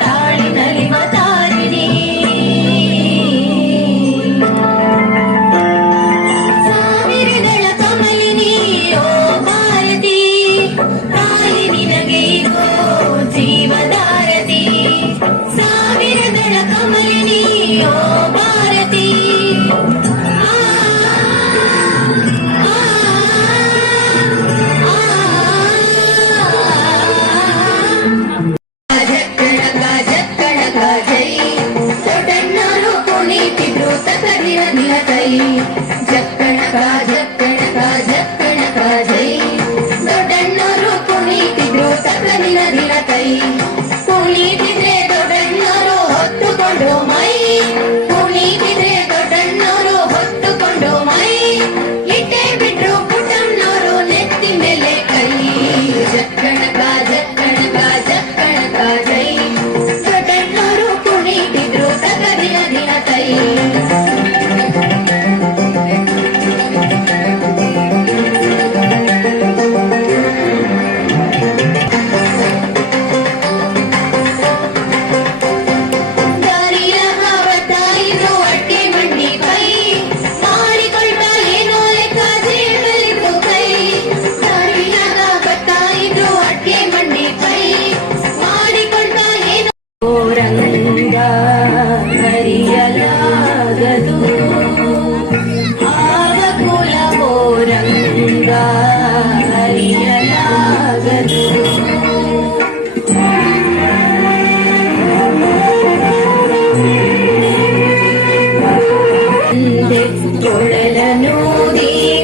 ತಾಳಿನಲ್ಲಿ ಮತಾರಿಣಿ ಸಾವಿರಗಳ ಕಮಲಿನಿ ಓ ಭಾರತಿ ತಾಯಿ ನಿನಗೆ ಇರೋ ಜೀವಧಾರತಿ ಸಾವಿರಗಳ ಕಮಲಿನಿ ಓ ಭಾರತಿ ಜಕ್ಕಣಕ ಜಕ್ಕಣಕ ಜಕ್ಕಣಕ ಜೈ ದೊಡ್ಡಣ್ಣರು ಕುಣಿತಿದ್ರು ಸಕಲಿನ ದಿನ ಕೈ ಕುಣಿತಿದ್ರೆ ದೊಡ್ಡಣ್ಣರು ಹೊತ್ತುಕೊಂಡು ಮೈ ಕುಣಿತಿದ್ರೆ ದೊಡ್ಡಣ್ಣರು ಹೊತ್ತುಕೊಂಡು ಮೈ ಇಟ್ಟೆ ಬಿಟ್ರು ಪುಟ್ಟಣ್ಣರು ನೆತ್ತಿ ಮೇಲೆ ಕೈ ಜಕ್ಕಣಕ ಜಕ್ಕಣಕ ಜಕ್ಕಣಕ ಜೈ ದೊಡ್ಡಣ್ಣರು ಕುಣಿತಿದ್ರು ಸಕಲಿನ ದಿನ ಕೈ ರಂಗ ಹರಿಯಲಾಗದು ಆಗ ಕುಲವೋ ರಂಗ ಹರಿಯಲಾಗದು ಕೊಳಲನು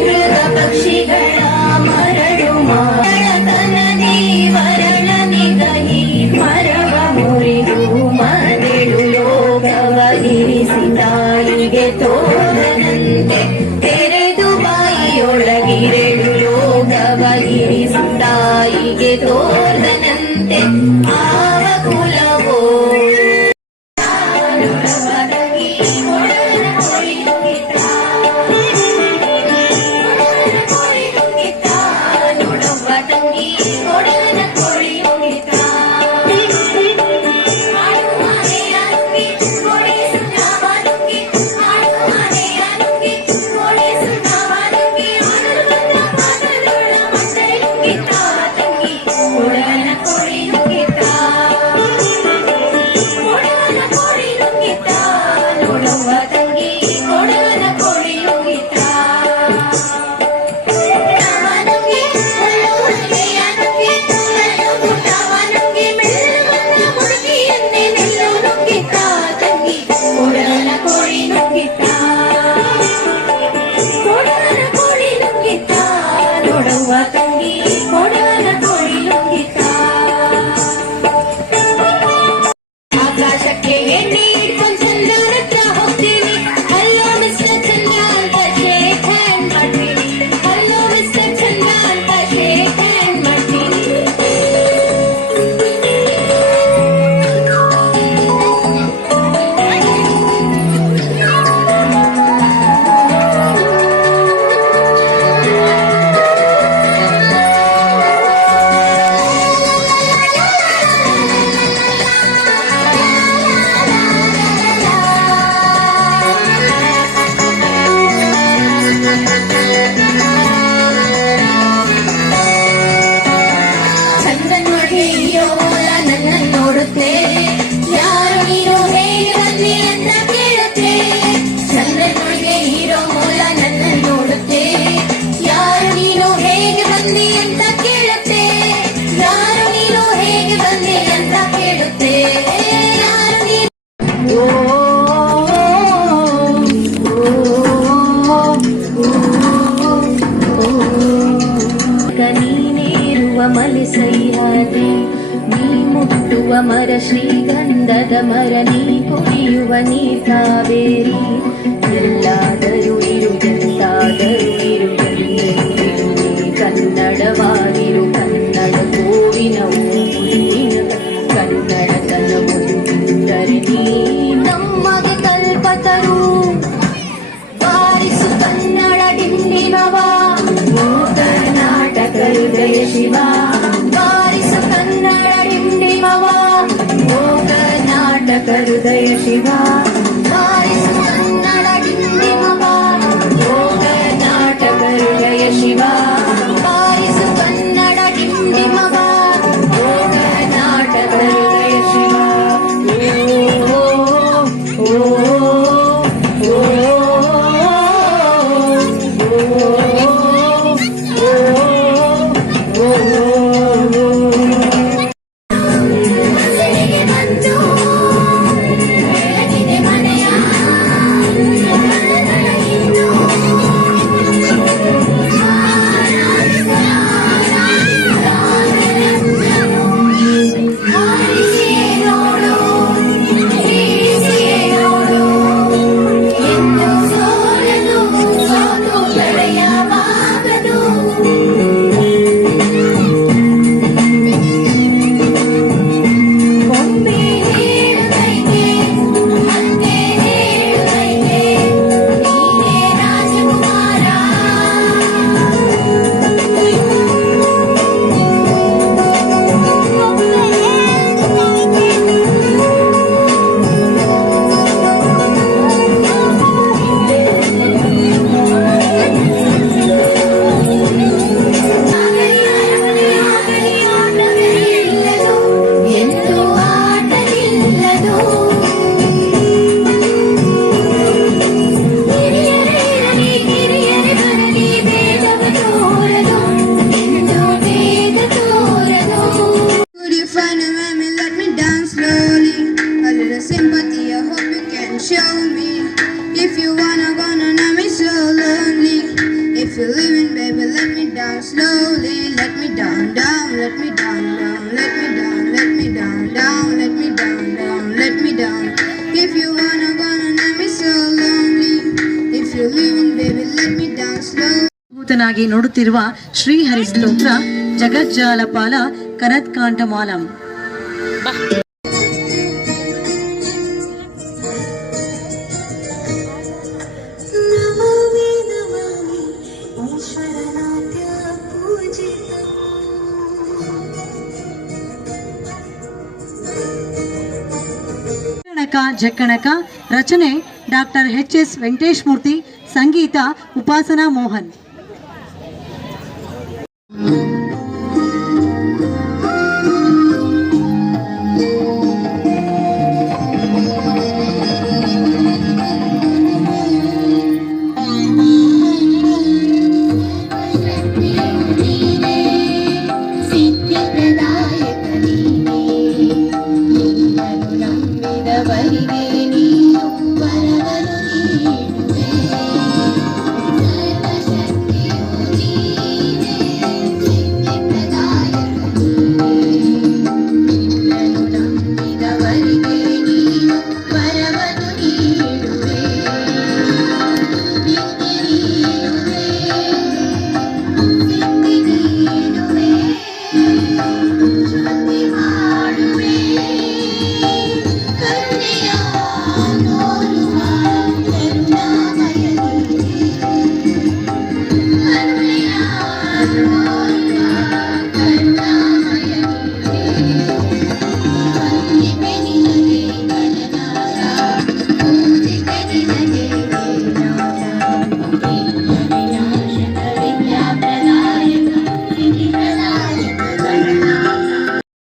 ಮೃಗ ಪಕ್ಷಿಗಳ ಮರಳು ಮಾಡತನದಿ ವರಳನಿ ದಹಿ ಮರವ ಮುರಿದು ಮರಳು ಲೋಕವ ಇರಿಸಿ ತಾಯಿಗೆ ತೋರದಂತೆ ತೆರೆದು ಬಾಯಿಯೊಳಗಿರೆಳು ಲೋಕವ ಇರಿಸಿ ತಾಯಿಗೆ ತೋರದಂತೆ ಆವ ಕುಲವೋ ಆಕಾಶಕ್ಕೆ ಎಣ್ಣೆ ಇಟ್ಕೊಂಡು ಚಂದ್ರ ಹತ್ರ ಹೋಗ್ತೀನಿ ಹಲೋ ಮಿಸ್ಟರ್ ಚಂದ್ರ ಅಂತ ಶೇಕ್ ಹ್ಯಾಂಡ್ ಮಾಡ್ತೀನಿ ಹಲೋ ಮಿಸ್ಟರ್ ಚಂದ್ರ ಅಂತ ಶೇಕ್ ಹ್ಯಾಂಡ್ ಮಾಡ್ತೀನಿ ಮಲಿಸೈಯಾದೆ ನೀ ಮುಟ್ಟುವ ಮರ ಶ್ರೀಗಂಧದ ಮರ ನೀ ಕುಡಿಯುವ ನೀ ಕಾವೇರಿ ಎಲ್ಲಾದರೂ ಇರುವುದೆಂತಾದರೂ ಇರುವುದೆಂದು ಕನ್ನಡವಾಗಿರು ಕನ್ನಡ ಗೋವಿನ ಊರಿನ ಕನ್ನಡತನ ಮುಟ್ಟರೆ ನೀ ನಮಗೆ ಕಲ್ಪತರು ಬಾರಿಸು ಕನ್ನಡ ಡಿಂಡಿಮವ ಕರ್ನಾಟಕ ಹೃದಯ ಶಿವ ಬಾರಿಸು ಕನ್ನಡ ಡಿಂಡಿಮವ ಕರ್ನಾಟಕ ಹೃದಯ ಶಿವ ಬಾರಿಸು ಕನ್ನಡ ಡಿಂಡಿಮವ ಓ ಕರ್ನಾಟಕ ಹೃದಯ ಶಿವ ಬಾರಿಸು ಕನ್ನಡ ಡಿಂಡಿಮವ ಓ ಕರ್ನಾಟಕ ಹೃದಯ ಶಿವ ಓ sympathy, I hope you can show me. If you gonna know me so lonely. If you're leaving, baby, let me down slowly. Let me down, down, let me down, down, let me down, let me down, down, let me down, down, let me down. If you gonna know me so lonely. If you're leaving, baby, let me down slowly. ಭೂತನಾಗಿ ನೋಡುತ್ತಿರುವ ಶ್ರೀ ಹರಿಸ್ತೋತ್ರ ಜಗಜ್ಜಾಲಪಾಲ ಕನತ್ಕಾಂಠಮಾಲಂ. ಜಕ್ಕಣಕ ರಚನೆ doctor H S Venkatesh ಮೂರ್ತಿ, ಸಂಗೀತ ಉಪಾಸನಾ ಮೋಹನ್.